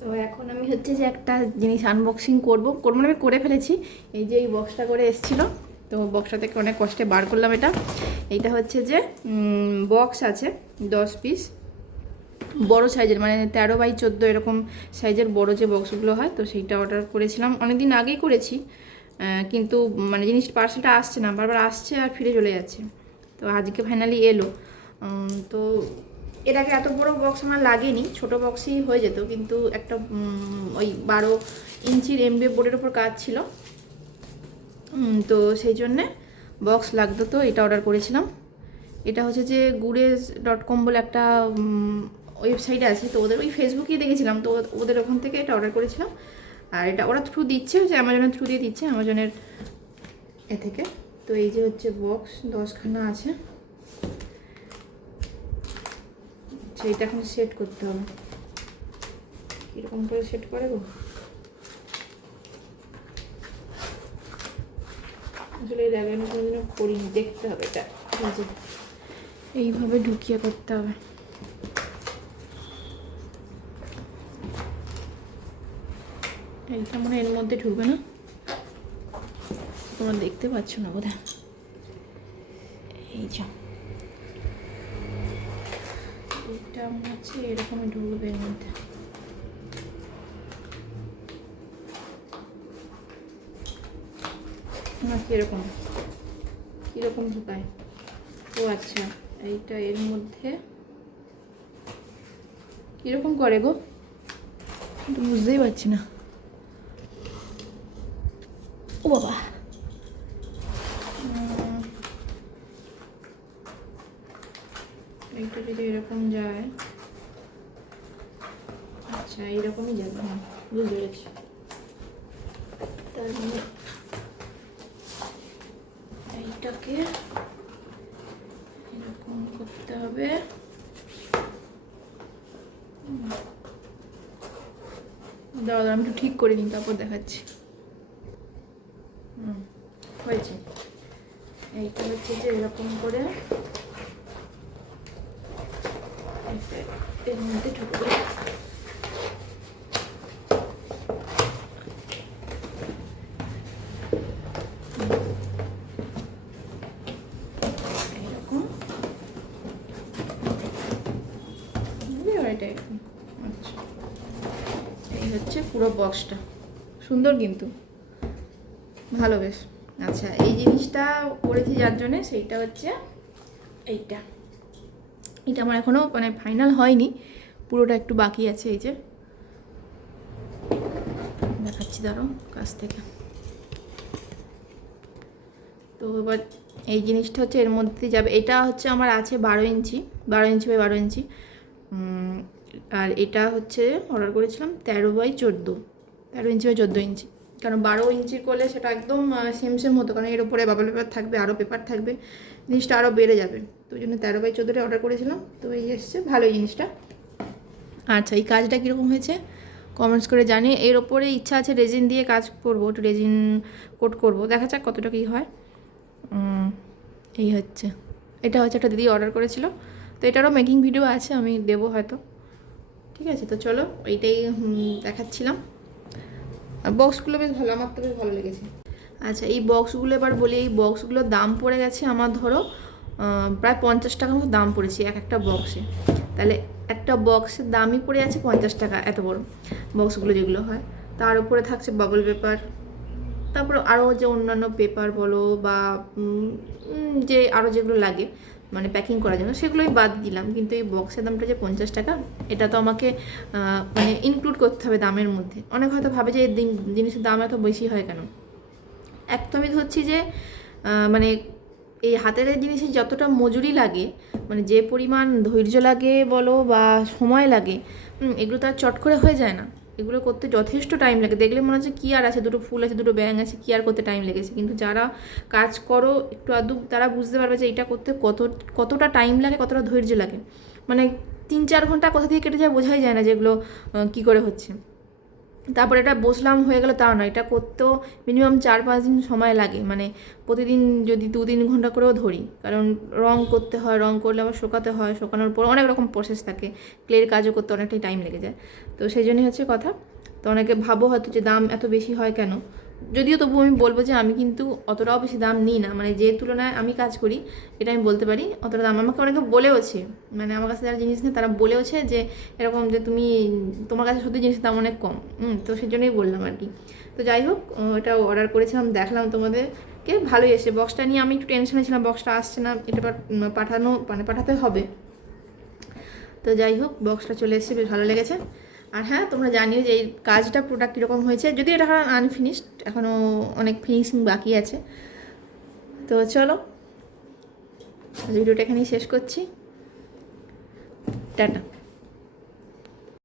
তো এখন আমি হচ্ছে যে একটা জিনিস আনবক্সিং করব। করব মানে আমি করে ফেলেছি। এই যে এই বক্সটা করে এসেছিল। তো বক্সটা থেকে অনেক কষ্টে বার করলাম এটা। এইটা হচ্ছে যে বক্স আছে, দশ পিস বড় সাইজের মানে তেরো বাই চোদ্দ এরকম সাইজের বড় যে বক্সগুলো হয়, তো সেইটা অর্ডার করেছিলাম। অনেক দিন আগেই করেছি। কিন্তু মানে জিনিস পার্সেলটা আসছে না। বারবার আসছে আর ফিরে চলে যাচ্ছে। তো আজকে ফাইনালি এলো। তো এর আগে এত বড় বক্স আমার লাগেনি, ছোট বক্সই হয়ে যেত, কিন্তু একটা ওই বারো ইঞ্চির এমবি বোর্ডের ওপর কাজ ছিল। তো সেই জন্যে বক্স লাগতো তো, এটা অর্ডার করেছিলাম। এটা হচ্ছে যে গুড়েজ ডট কম বলে একটা ওয়েবসাইট আছে, তো ওদের ওই ফেসবুকেই দেখেছিলাম, তো ওদের ওখান থেকে এটা অর্ডার করেছিলাম। আর এটা ওরা থ্রু দিচ্ছে, যে অ্যামাজনের থ্রু দিয়ে দিচ্ছে অ্যামাজনের এ থেকে। তো এই যে হচ্ছে বক্স দশখানা আছে। আচ্ছা এটা এখন সেট করতে হবে। কীরকম করে সেট করে গো আসলে এর আগে আমি কোনোদিনও করিনি, দেখতে হবে এটা। এই এইভাবে ঢুকিয়ে করতে হবে। এইটা মনে এর মধ্যে ঢুকবে না? তোমরা দেখতে পাচ্ছ না বোধহয়? এই যে। এটা হচ্ছে এরকমই ঢুকবে এর মধ্যে। না, কীরকম? কীরকম ঢুকায়? ও আচ্ছা এইটা এর মধ্যে। কীরকম করে গো? বুঝতেই পারছি না। ও বাবা। এইটা যদি এরকম যায় আচ্ছা এইরকমই যাবে হ্যাঁ বুঝতে পেরেছি। তার মানে এইটাকে এরকম করতে হবে। দাঁড়া, আমি একটু ঠিক করে নিই তারপর দেখাচ্ছি। হুম হয়েছে। এইটা হচ্ছে যে এরকম করে এর মধ্যে ঢুকবে এই হচ্ছে পুরো বক্সটা সুন্দর কিন্তু। ভালো বেশ। আচ্ছা এই জিনিসটা করেছি যার জন্যে সেইটা হচ্ছে এইটা। এটা আমার এখনও মানে ফাইনাল হয়নি। পুরোটা একটু বাকি আছে এই যে। দেখাচ্ছি দাঁড়ো কাছ থেকে। তো এবার এই জিনিসটা হচ্ছে এর মধ্যে যাবে। এটা হচ্ছে আমার আছে বারো ইঞ্চি বারো ইঞ্চি বাই বারো ইঞ্চি। আর এটা হচ্ছে অর্ডার করেছিলাম তেরো বাই চোদ্দ। তেরো ইঞ্চি বাই চোদ্দ ইঞ্চি। কারণ বারো ইঞ্চি করলে সেটা একদম সেম সেম হতো। কারণ এর উপরে বাবল পেপার থাকবে আরও পেপার থাকবে। জিনিসটা আরও বেড়ে যাবে। তো ওই জন্য তেরো বাই চোদ্দোটা অর্ডার করেছিলাম। তো এই এসছে ভালো জিনিসটা। আচ্ছা এই কাজটা কীরকম হয়েছে? কমেন্টস করে জানি এর ওপরে ইচ্ছা আছে রেজিন দিয়ে কাজ করব, একটু রেজিন কোট করব। দেখা যাক কতটা কী হয়। এই হচ্ছে। এটা হচ্ছে একটা দিদি অর্ডার করেছিল। তো এটারও মেকিং ভিডিও আছে, আমি দেবো হয়তো। ঠিক আছে, তো চলো, এইটাই দেখাচ্ছিলাম। বক্সগুলো বেশ ভালো, আমার তো বেশ ভালো লেগেছে। আচ্ছা এই বক্সগুলো এবার বলি, এই বক্সগুলোর দাম পড়ে গেছে আমার ধরো প্রায় পঞ্চাশ টাকার মতো দাম পড়েছে এক একটা বক্সে তাহলে একটা বক্সের দামই পড়ে আছে পঞ্চাশ টাকা, এত বড় বক্সগুলো যেগুলো হয়। তার উপরে থাকছে বাবল পেপার তারপর আরও যে অন্যান্য পেপার বলো বা যে আরও যেগুলো লাগে মানে প্যাকিং করার জন্য, সেগুলোই বাদ দিলাম। কিন্তু এই বক্সের দামটা যে পঞ্চাশ টাকা, এটা তো আমাকে মানে ইনক্লুড করতে হবে দামের মধ্যে। অনেক হয়তো ভাবে যে জিনিসের দাম এত বেশি হয় কেন? এক তো আমি ধরছি যে মানে এই হাতের জিনিসের যতটা মজুরি লাগে মানে যে পরিমাণ ধৈর্য লাগে বলো বা সময় লাগে এগুলো তো আর চট করে হয়ে যায় না। এগুলো করতে যথেষ্ট টাইম লাগে। দেখলে মনে হচ্ছে কী আর আছে, দুটো ফুল আছে, দুটো ব্যাঙ আছে, কী আর করতে টাইম লেগেছে। কিন্তু যারা কাজ করো, একটু আধটু তারা বুঝতে পারবে যে এটা করতে কত, কতটা টাইম লাগে, কতটা ধৈর্য লাগে। মানে তিন চার ঘণ্টা কোথা থেকে কেটে যায় বোঝাই যায় না যেগুলো কী করে হচ্ছে। তারপর এটা বসলাম হয়ে গেল তাও নয়, এটা করতেও মিনিমাম চার পাঁচ দিন সময় লাগে। মানে প্রতিদিন যদি দু তিন ঘণ্টা করেও ধরি, কারণ রং করতে হয়, রং করলে আবার শোকাতে হয়, শোকানোর পর অনেক রকম প্রসেস থাকে। ক্লের কাজও করতে অনেকটাই টাইম লেগে যায়। তো সেই জন্যই হচ্ছে কথা। তো অনেকে ভাবো হয়তো যে দাম এত বেশি হয় কেন? যদিও তবু আমি বলব যে আমি কিন্তু অতটাও বেশি দাম নিই না। মানে যে তুলনায় আমি কাজ করি এটা আমি বলতে পারি অতটা দাম। আমাকে অনেকে বলেওছে মানে আমার কাছে যারা জিনিস নেই তারা বলেওছে যে এরকম যে তুমি তোমার কাছে সত্যি জিনিসের দাম অনেক কম। হুম, তো সেই জন্যই বললাম আর কি। তো যাই হোক এটা অর্ডার করেছিলাম দেখলাম তোমাদেরকে ভালোই এসে বক্সটা নিয়ে আমি একটু টেনশনে ছিলাম বক্সটা আসছে না এটা পাঠানো মানে পাঠাতে হবে। তো যাই হোক বক্সটা চলে এসেছে বেশ ভালো লেগেছে। আর হ্যাঁ তোমরা জানিও যে এই কাজটা প্রোডাক্ট কীরকম হয়েছে। যদি এটা এখন আনফিনিশড এখনও অনেক ফিনিশিং বাকি আছে। তো চলো ভিডিওটা এখানেই শেষ করছি। টাটা।